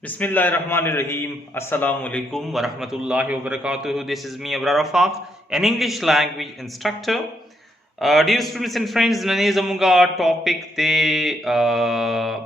Bismillahirrahmanirrahim. Assalamu alaikum wa rahmatullahi wa barakatuh. This is me, Abrar Rafaq, an English language instructor. Dear students and friends, मैंने जमूंगा टॉपिक ते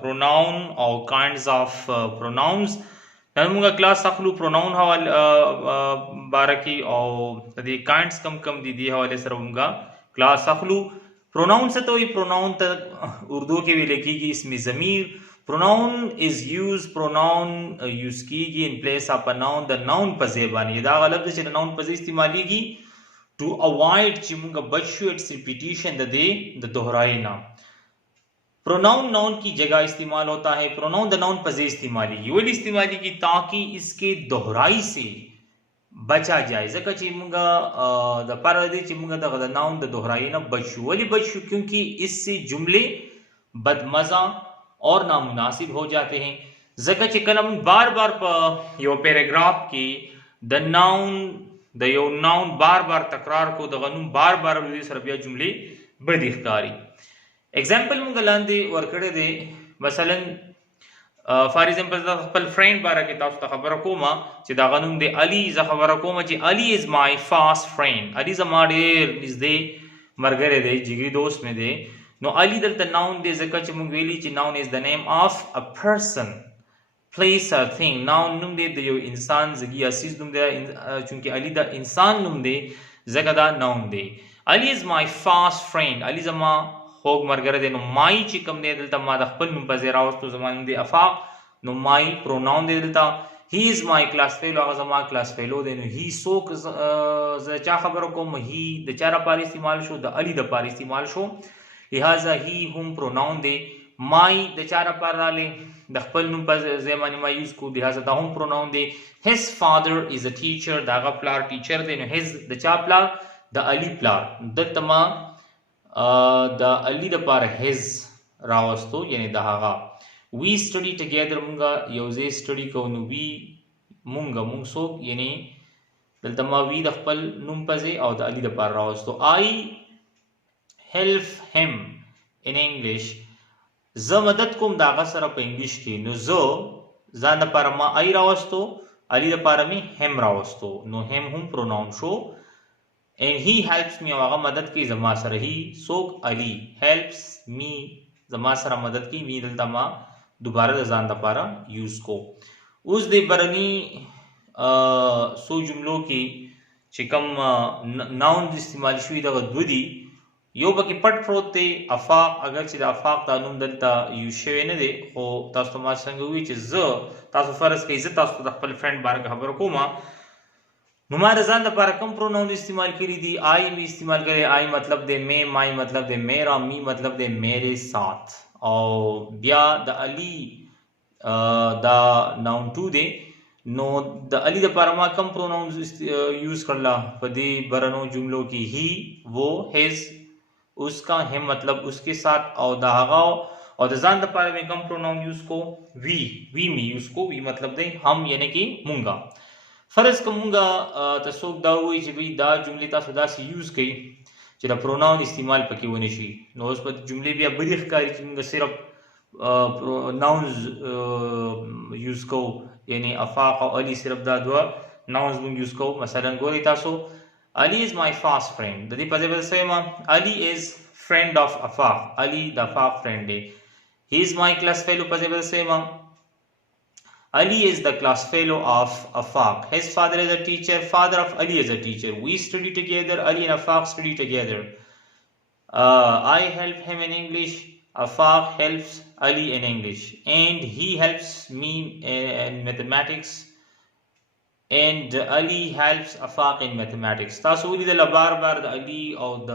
pronoun और kinds of pronouns. नमूंगा क्लास अखलू pronoun हवाले बारकी और तदी kinds कम कम दीदी हवाले सर होगा क्लास अखलू pronoun से तो ये pronoun तक उर्दू के भी लिखी इसमें ज़मीर pronoun is used pronoun use कीगी in place of a noun the noun पर ज़ेबानी दा गलत से noun पर इस्तेमाली की to avoid چې موږ بچو its repetition د दोहराई ना pronoun noun की जगह इस्तेमाल होता है pronoun the noun पर इस्तेमाली ये वाली इस्तेमाली की ताकि इसके दोहराई से बचा जाए जका چې موږ د پر دې چې موږ د noun د दोहराई ना बचो वाली बचो क्योंकि इससे जुमले बदमजा और नामुनासिब हो जाते हैं जका چې कलम बार बार यो पैराग्राफ की द नाउन द यो नाउन बार बार तकरार को द गनुम बार बार सर बया जुमले बदी ښکاری एग्जांपल موږ لاندې ورکړه دي مثلا فار ایگزامپل د خپل فرند باره کې تاسو ته خبره کوم چې دا غنوم دی علي ز خبره کوم چې علي از مای فاست فرند علي زما ډیر نږدې مرګره دی جګری دوست مې دی نو علي دلته ناون دی ځکه چې موږ ویلي چې ناون از د نیم اف ا پرسن place or thing noun نوم دی د یو انسان زګي اساس نوم دی چونکی علي دا انسان نوم دی زګه دا ناون دی علي از مای فاست فرند علي زما خوګ مرګره دی نو مای چې کوم دی دلته ما د خپل نوم په ځای راوستو زما نوم دی افاق نو مای پروناون دی دلته he is my class fellow هغه زما کلاس فیلو دی نو he سوک ز چا خبرو کوم he د چا لپاره استعمال شو د علي د لپاره استعمال شو لہذا he هم پروناون دی مای د چا لپاره رااله د خپل نوم په ځای باندې ما یوز کو لہذا دا هم پروناون دی his father is a teacher دا غ پلار ټیچر دی نو his د چا پلار د علي پلار دلته ما د علي د لپاره his راوستو یعنی د هغه we study together مونږه یو ځای سټډي کوو نو we مونږ څوک یعنی دلته ما we د خپل نوم په ځای او د علي د لپاره راوستو I help him in English زه مدد کوم دا غسر په انګلیش کې نو زه ځان لپاره ما I راوستو علي لپاره مې هم راوستو نو هم پروناون شو and he helps me هغه مدد کوي زما سره he څوک علي helps me زما سره مدد کوي می دلته ما دوباره د ځان لپاره یوز کو اوس د برني سو جملو کې چې کوم ناون استعمال شوی دغه دوه دي یو پکې پټ پروت دی افاق اگر چې د افاق د نوم دلته یو شوی نه دی خو تاسو ته ما څنګه وی چې زه تاسو فرض کړئ زه تاسو ته خپل فرند باره خبر کوم نو ما د ځان لپاره کوم پروناون استعمال کړی دي آی می استعمال کړی آی مطلب دی مے مای مطلب دی میرا می مطلب دی میرے ساتھ او بیا د علي دا ناون ټو دی نو د علي لپاره ما کوم پروناون یوز کړل په دې برنو جملو کې هی وہ his उसका हम मतलब उसके साथ और दहागा और ځان د پاره में कम प्रोनाउन यूज को वी में यूज को वी मतलब दे हम यानी कि मूंगा فرض کومګه تاسو دا وایي چې وی دا جملې تاسو دا سی یوز کړئ چې دا پروناون استعمال پکې ونی شي نو اوس په جملې بیا بری ښکاری چې موږ صرف ناونز یوز کو یعنی افاق او علي صرف دا دوا ناونز موږ یوز کو مثلا ګورئ تاسو Ali is my fast friend. The पजे पजे सेमा Ali is friend of Afaq. Ali the Afaq friend day. He is my class fellow. पजे पजे सेमा Ali is the class fellow of Afaq. His father is a teacher. Father of Ali is a teacher. We study together. Ali and Afaq study together. I help him in English. Afaq helps Ali in English, and he helps me in mathematics. And Ali helps Afaq in mathematics. تاسو ولې د بار بار د علي او د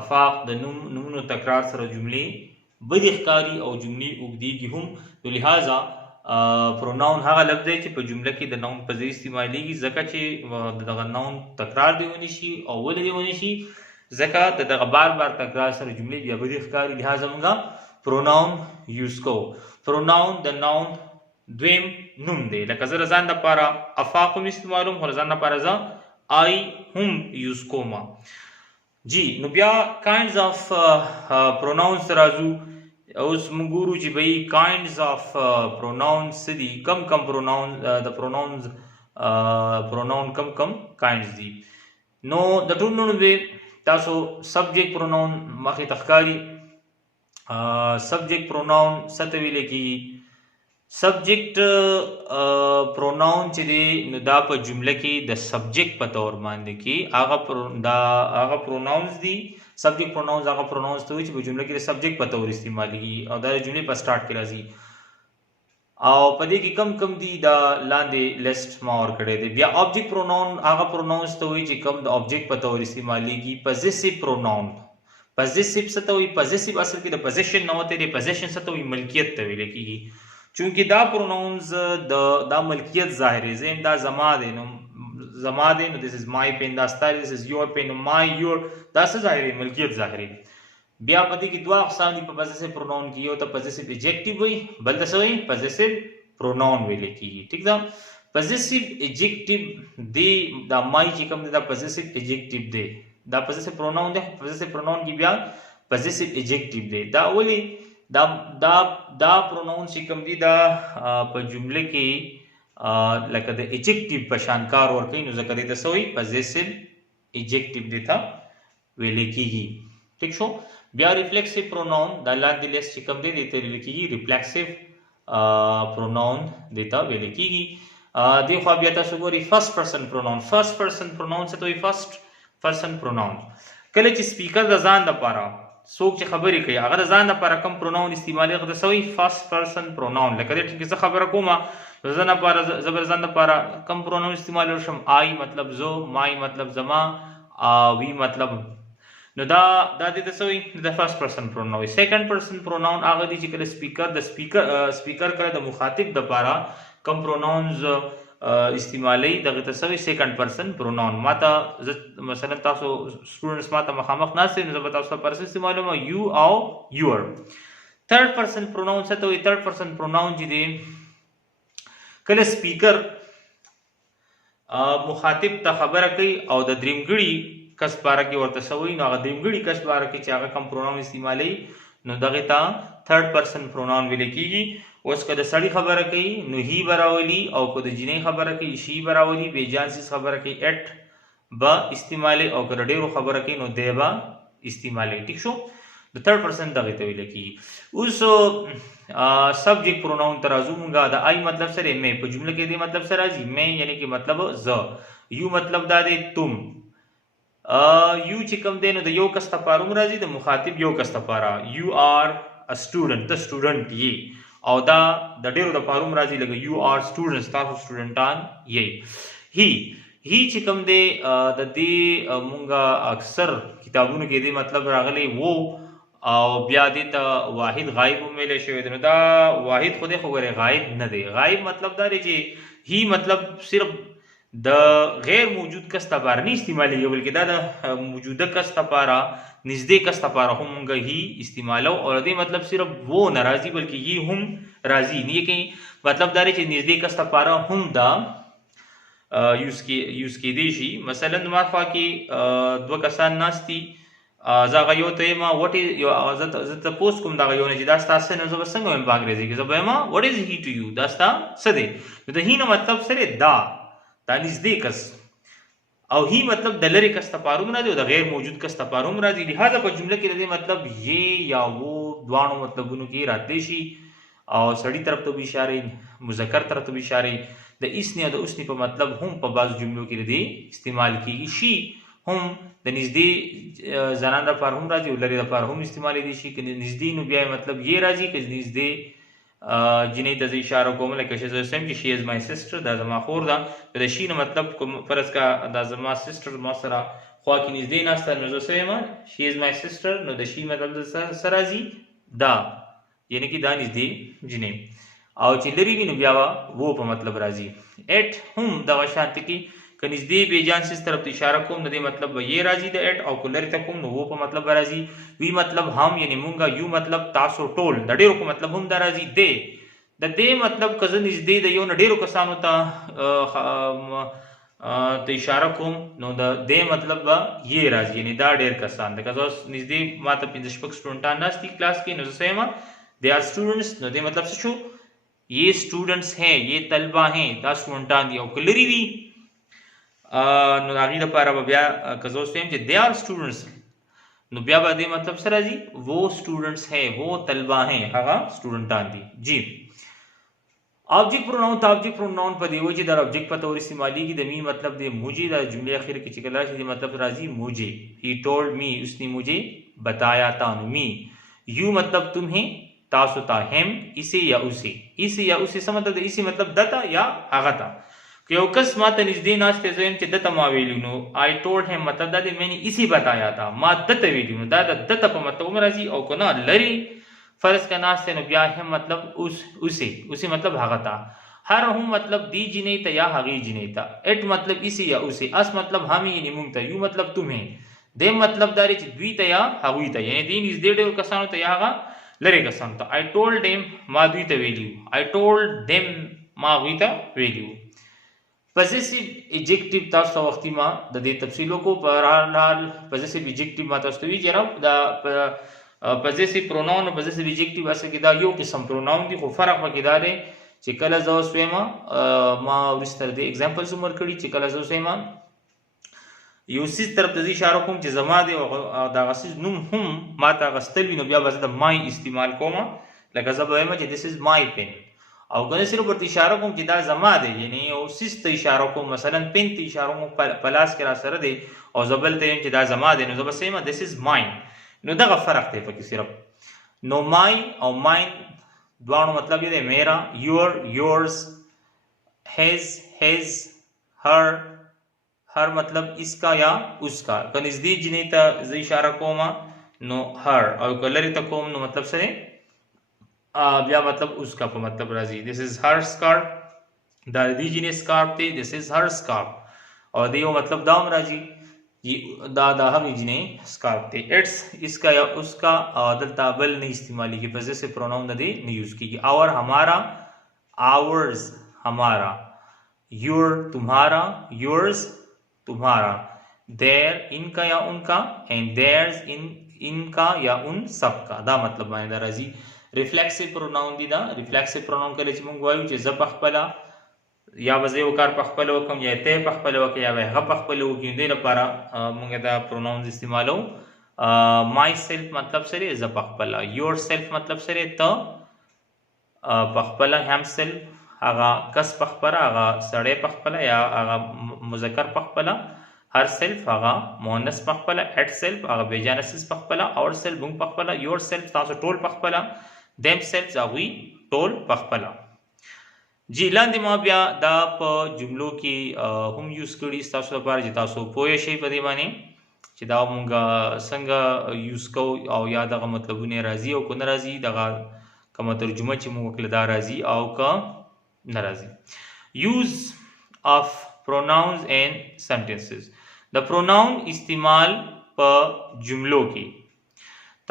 افاق د نومونو تکرار سره جملې بدې ښکاري او جملې اوږدېږي هم نو لہذا پروناون هغه لفظ دی چې په جمله کې د ناون په ځای استعمالیږي ځکه چې دغه ناون تکرار دی ونی شي او ولې دی ونی شي ځکه دغه بار بار تکرار سره جملې بیا بدې ښکاري لہذا موږ پروناون یوز کوو پروناون د ناون دویم نوم دی لکه زه ځان د لپاره افاق هم استعمالوم خو ځان لپاره زه آی هم یوز کوم جی نو بیا کاینډز اف پروناونز راځو اوس موږ ګورو چې بھئی کاینډز اف پروناونز دي کم پروناون د پروناونز پروناون کم کاینډز دي نو د ټولو به تاسو سبجیکټ پروناون مخې تخکاری سبجیکټ پروناون ستویل کی سبجیکټ پروناون چې دی نو دا په جمله کې د سبجیکټ په تور باندې کې هغه پروناونز دي سبجیکټ پروناونز هغه پروناونز ته وي چې په جمله کې د سبجیکټ په تور استعمالي او دا د جملې په سٹارټ کې راځي او په دې کې کم دي دا لاندې لیست ما ور کړی دی بیا آبجیکټ پروناون هغه پروناونز ته وي چې کم د آبجیکټ په تور استعماليږي پوزیسیو پروناون پوزیسیو څه ته وي پوزیسیو اصل کې د پوزیشن نه وته دی پوزیشن څه ته وي ملکیت ته ویل کیږي چونکه دا پروناونز دا ملکیت ظاهري زم دا زما دی نو this is my pen دا ستاره this is your pen my your دا څه ظاهري ملکیت ظاهري بیا پدې کې دوه اقسام دي په پوزیسیو پروناون کې یو ته پوزیسیو ایجیکټیو وي بل څه وي پوزیسیو پروناون ویل کیږي ٹھیک ده پوزیسیو ایجیکټیو دی دا my چې کوم دا پوزیسیو ایجیکټیو دی دا پوزیسیو پروناون دی پوزیسیو پروناون کې بیا پوزیسیو ایجیکټیو دی دا ولی دا پروناون چې کوم دی دا په جمله کې لکه د ایجیکټیو په شان کار ورکوي نو ځکه دې ته سوی پوزیسیو ایجیکټیو دی ته ویل کیږي ٹھیک شو بیا ریفلیکسیو پروناون دا لاندې لیست چې کوم دی دې ته ویل کیږي ریفلیکسیو پروناون دی ته ویل کیږي دی خو بیا تاسو ګوري فرست پرسن پروناون څه ته وایي فرست پرسن پروناون کله چې سپیکر د ځان لپاره څوک چې خبرې کوي هغه د ځان لپاره کوم پروناون استعمالي هغه څه وایي فرست پرسن پروناون لکه دې ټکي زه خبره کوم ځان لپاره زبر ځان لپاره کوم پروناون استعمالي وشم آی مطلب زه مای مطلب زما وی مطلب نو دا د څه وایي د فرست پرسن پروناون سیکنډ پرسن پروناون هغه دي چې کله سپیکر کله د مخاطب لپاره کوم پروناونز استعمالي دغه ته سوي سیکنډ پرسن پروناون ماته مثلا تاسو سټوډنټس ماته مخامخ نه سي نو زه به تاسو ته پرسن استعمالوم یو او یور تھرد پرسن پروناون څه ته وي تھرد پرسن پروناون چې دی کله سپیکر مخاطب ته خبره کوي او د دریمګړي کس باره کې ورته سوي نو هغه دریمګړي کس باره کې چې هغه کوم پروناون استعمالي نو دغه ته تھرد پرسن پروناون ویل کیږي اوس که د سړی خبره کوي نو هی براولي او که د جنۍ خبره کوي شي براولي بے جانسیز خبره کوي اٹ با استعمالي او که ډیرو خبره کوي نو دی با استعمالي ٹھیک شو د تھرد پرسن دغه ته ویل کیږي اوس سبجیکټ پروناون ترازو مونږه د آی مطلب سره مې په جمله کې دی مطلب سره راځي مې یعنی کې مطلب ز یو مطلب دا دی تم یو چې کوم دی نو د یو کس لپاره راځي د مخاطب یو کس لپاره یو آر ا سټوډنټ ته سټوډنټ یې او دا د ډیرو د پاروم راځي لکه یو آر سټوډنټس تاسو سټوډنټان یې هی چې کوم دی د دې مونږه اکثر کتابونو کې دی مطلب راغلی وو او بیا دې ته واحد غایب ویل شوی دی نو دا واحد خو دې خو غایب نه دی غایب مطلب دا دی چې هی مطلب صرف د غیر موجود کس لپاره نه استعمالي بلکې دا د موجوده کس لپاره نږدې کس لپاره هم موږ هی استعمالو او دې مطلب صرف وو ناراضي بلکې یې هم راضي نه کې مطلب دا چې نږدې کس لپاره هم دا یوز کې دی شي مثلا ما خوا کې دوه کسان ناشتي زغه یو ته ما وټ یو زه ته پوس کوم دا یو نه چې دا تاسو نه زه څنګه په انګریزي کې زه ما وات از هی ټو یو دا څه دی نو د هی نو مطلب سره دا نږدې کس او هی مطلب د لری کس لپاره راځي او د غیر موجود کس لپاره راځي لہذا په جمله کې د مطلب یہ یا وہ دوانو مطلبونو کې راځي شي او سړی طرف ته اشاره مذکر طرف ته اشاره د اسنی او د اسنی په مطلب هم په بعض جملو کې دی استعمال کیږي شي هم د نږدې زنان لپاره هم راځي او لری لپاره هم استعمال دي شي کې نږدې نو بیا مطلب یہ راځي کې نږدې جنې ته اشاره کوم لکه چې زه سم چې شي از مای سسټر دا زما خور ده د شي نه مطلب کوم فرض کا دا زما سسټر ما سره خوا کې نږدې ناسته نو زه سم شي از مای سسټر نو د شي مطلب سره راځي دا یعنی کې دا نږدې جنې او چې لري وي نو بیا وو په مطلب راځي اټ هم دغه شانت کې که نږدې بې جانسیز طرف ته اشاره کوم د دې مطلب به یې راځي د اټ او که لرې ته کوم نو وو په مطلب به راځي وی مطلب هم یعنی مونږه یو مطلب تاسو ټول د ډېرو په مطلب هم دا راځي دی د دې مطلب که زه نږدې د یو نه ډېرو کسانو ته اشاره کوم نو د دې مطلب به یې راځي یعنی دا ډېر کسان ده که زه اوس نږدې ما ته 5 شپږ سټوډنټان ناست دي کلاس کې نو زه څه یم they are students नو दे मतलब څه شو ये स्टूडेंट्स हैं ये तलबा हैं دا स्टूडेंटان دي او کلری وی نو هغه لپاره بیا کزو سیم چې دے آر स्टूडेंट्स نو بیا به دې مطلب سره راځي वो स्टूडेंट्स हैं वो तलबा हैं هغه स्टूडेंटان دي جی ऑब्जेक्ट प्रोनाउन था ऑब्जेक्ट प्रोनाउन په دی و چې دا ऑब्जेक्ट په تور استعمالي کی د می مطلب د मुझे دا جمله اخر کې چې کله شي مطلب راځي मुझे he told me उसने मुझे बताया था मी you मतलब तुम्हें तासु था हम इसे या उसे څه مطلب इसे मतलब دتا یا هغه تا که یو کس ماته نږدې ناشته زم چې دته ما ویلو نو I told him مطلب دا د معنی اسی بتایا था ما دته ویلو نو دا د دته په مطلب راځي او کنه لری فرض کا ناشته نو بیا هم مطلب उसे मतलब هغه تا हर हूं मतलब दी जिने ता या हगी जिने ता एट मतलब इसी या उसे अस मतलब हम ही निमुंग ता यू मतलब तुम्हें दे मतलब दारी च द्वी ता या हगी ता यानी दीन इस डेडे कसानो ता या हगा लरे कसानो ता आई टोल्ड देम मा द्वी ता वैल्यू आई टोल्ड देम मा हगी ता वैल्यू पजेसिव एडजेक्टिव तासो वक्ती मा द दे तफसीलों को बहरहाल पजेसिव एडजेक्टिव मा तासो वी जरा दा पजेसिव प्रोनाउन और पजेसिव एडजेक्टिव ऐसे कि दा यो किस्म प्रोनाउन दी खो फरक पकې دا دی چې کله زه اوس وایم ما ورسته د एग्जांपल्स عمر کړي چې کله زه اوس وایم یو سیس طرف ته اشاره کوم چې زما دی او دا غسیز نوم هم ما ته غستل وي نو بیا به زه د مای استعمال کوم لکه زه به وایم چې this is my pen او کنه صرف ورته اشاره کوم چې دا زما دی یعنی یو سیس ته اشاره کوم مثلا پن ته اشاره کوم پلاس کې را سره دی او زبل ته چې دا زما دی نو زه به وایم this is mine نو دغه فرق دی پکې صرف نو مای او ماین دوانو مطلب یې دی میرا یور یورز his her هر مطلب اسکا یا اسکا که نزدې جنې ته زه اشاره کوم نو her او که لرې ته کوم نو مطلب سره بیا مطلب اسکا په مطلب راځي this is her scarf دا دې جنې scarf دی this is her scarf او دې یو مطلب دا هم راځي دا هم جنې scarf دی اټس اسکا یا اسکا دلته بل نه استعمالي کی په ځای پروناون نه دی نه یوز کیږي اور हमारा ours हमारा your तुम्हारा yours तुम्हारा their इनका या उनका and theirs इनका या उन सबका دا मطلب باندې راځي ریفلیکسیو پروناون دی دا ریفلیکسیو پروناون کله چې موږ وایو چې زه پخپلا یا وزه یو کار پخپل وکم یا ته پخپل وک یا هغه پخپل وکم دی لپاره موږ دا پروناونز استعمالو مای سیلف مطلب سره ز پخپل یور سیلف مطلب سره ته پخپل هم سیلف هغه کس پخپل هغه سړی پخپل یا هغه مذکر پخپل هر سیلف هغه مؤنث پخپل اټ سیلف هغه بیجانسس پخپل اور سیلف بون پخپل یور سیلف تاسو ټول پخپل دیم سیلف هغه ټول پخپل جی لاندې ما بیا دا په جملو کې هم یوز کړی تاسو لپاره چې تاسو پوه شئ په دې باندې چې دا مونږ څنګه یوز کوو او یا دغه مطلبونه راځي او کو نه راځي دغه کومه ترجمه چې موږ کله دا راځي او که نه راځي یوز اف pronouns and sentences د pronoun استعمال په جملو کې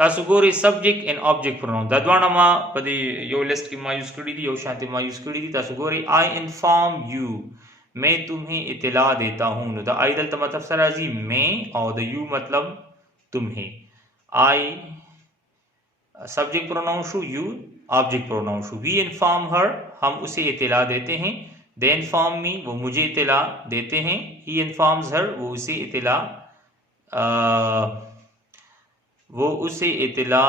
تاسو ګورئ سبجیکټ اینڈ آبجیکټ پروناون دا دوه ما په دې یو لیست کې ما یوز کړی دي یو شانتي ما یوز کړی دي تاسو ګورئ I inform you मैं तुम्हें इत्तला देता हूँ نو دا I دلته مطلب سره راځي मैं او د you مطلب तुम्हें I subject pronoun shoe you object pronoun shoe we inform her हम उसे इत्तला देते हैं they inform me वो मुझे इत्तला देते हैं he informs her वो उसे इत्तला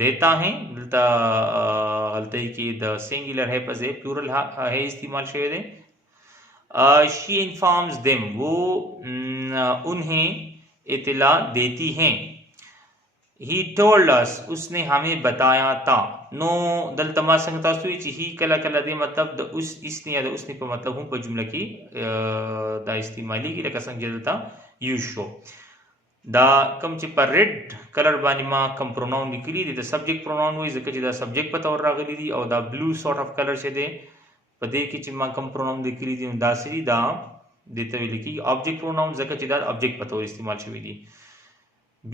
देता है गलती की द सिंगुलर है पजे प्लूरल है इस्तेमाल शे दे शी इन्फॉर्म्स देम वो उन्हें इत्तला देती हैं ही टोल्ड अस उसने हमें बताया था नो दल तमा संग तासु ही कला कला दे मतलब द उस इसने या द उसने पे मतलब हूं पर जुमला की द इस्तेमाली की लका संग जलता you show دا کم چې پر ریډ کلر باندې ما کم پروناون لیکلي دي د سبجیکټ پروناون وایي ځکه چې دا سبجیکټ په تور راغلي دي او دا بلو سورت اف کلر شه دی په دې کې چې ما کم پروناون لیکلي دي دا سری دا دته ویل کی آبجیکټ پروناون ځکه چې دا آبجیکټ په تور استعمال شوی دي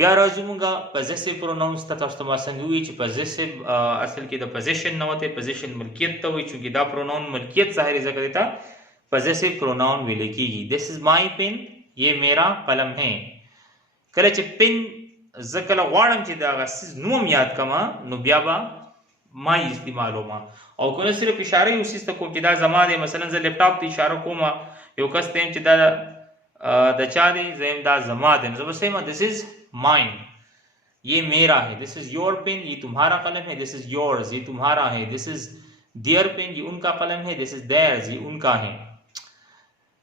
بیا راځو موږ پوزیسیو پروناونز ته تاسو ته څنګه وی چې پوزیسیو اصل کې د پوزیشن نه وته پوزیشن ملکیت ته وي چې دا پروناون ملکیت ظاهر ځکه دیتا پوزیسیو پروناون ویل کیږي this is my pen ये मेरा कलम है کله چې پن زه کله غواړم چې دا غسیز نوم یاد کما نو بیا به ما استعمالو ما او کنه صرف اشاره یو سیسته کوم چې دا زما دی مثلا زه لپټاپ ته اشاره کوم یو کس ته چې دا د چا دی زم دا زما دی زه به سم this is mine ये मेरा है this is your pen ये तुम्हारा कलम है this is yours ये तुम्हारा है this is their pen ये उनका कलम है this is theirs ये उनका है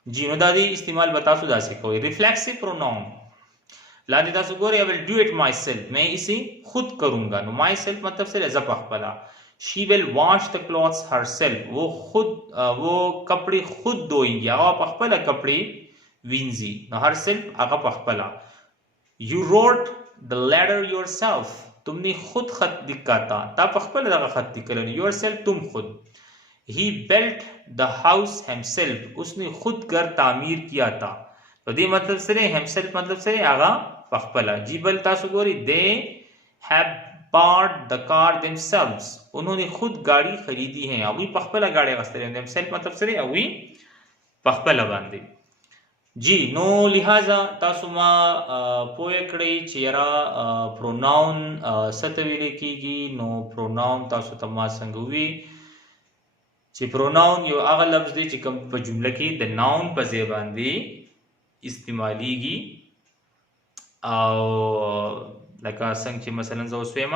जी नो दादी इस्तेमाल बता सुधा से कोई रिफ्लेक्सिव प्रोनाउन लादी तासु गोरे I will do it my self मैं इसे खुद करूंगा नो माई सेल्फ मतलब से जपख पला she will wash the clothes herself वो कपड़े खुद धोएंगी आगा पखपला कपड़े विंजी नो हर सेल्फ आगा पखपला you wrote the letter yourself तुमने खुद खत लिखा था ता पखपला दा खत लिखलन योरसेल्फ तुम खुद ही बिल्ट द हाउस हिमसेल्फ उसने खुद घर तामीर किया था तो दे मतलब से हिमसेल्फ मतलब से आगा पखपला जी बल तासु गोरी they have bought the car themselves उन्होंने खुद गाड़ी खरीदी है अवी पखपला गाड़ी वास्ते themselves मतलब से अवी पखपला बांधे जी नो लिहाजा तासु मा पोए कड़े चेरा प्रोनाउन सतविले कीगी नो प्रोनाउन तासु तमा संगवी ची प्रोनाउन यो आगा लफ्ज दे ची कम पे जुमला की द नाउन पे ज़े बांधे इस्तेमालीगी او لکه څنګه چې مثلا زه اوس وایم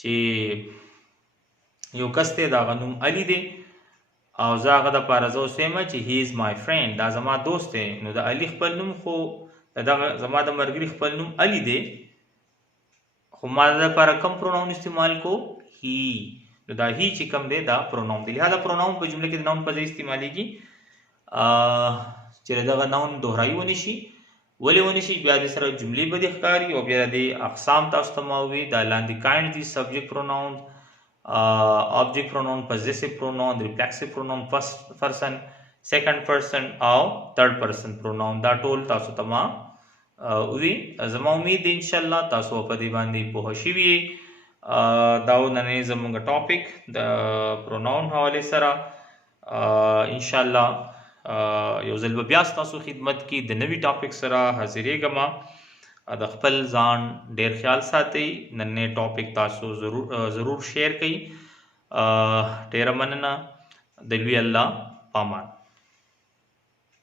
چې یو کس ته دا غنوم علي دی او زه هغه د پاره زه اوس وایم چې هی از مای فرند دا زما دوست دی نو د علي خپل نوم خو دغه زما د مرګري خپل نوم علي دی خو ما د لپاره کوم پروناون استعمال کو هی نو دا هی چې کوم دی دا پروناون دی لہذا پروناون په جمله کې د ناون په ځای استعمالېږي چې دغه ناون دوهرایي ونی شي ولې ونی شي بیا د سره جملې به د ښکاري او بیا د اقسام تاسو ته ماوي دا لاندې کایند دي سبجیکټ پروناون object pronoun possessive pronoun reflexive pronoun first person second person او third person pronoun دا ټول تاسو ته ما وی زما امید ان شاء الله تاسو په دې باندې پوه شئ دا نن زموږ ټاپک د pronoun حواله سره ان شاء الله یو ځل بیا تاسو خدمت کې د نوی ټاپک سره حاضرېږم د خپل ځان ډیر خیال ساتئ نن ټاپک تاسو ضرور شیر کړئ ډیر مننه د لوی الله پامان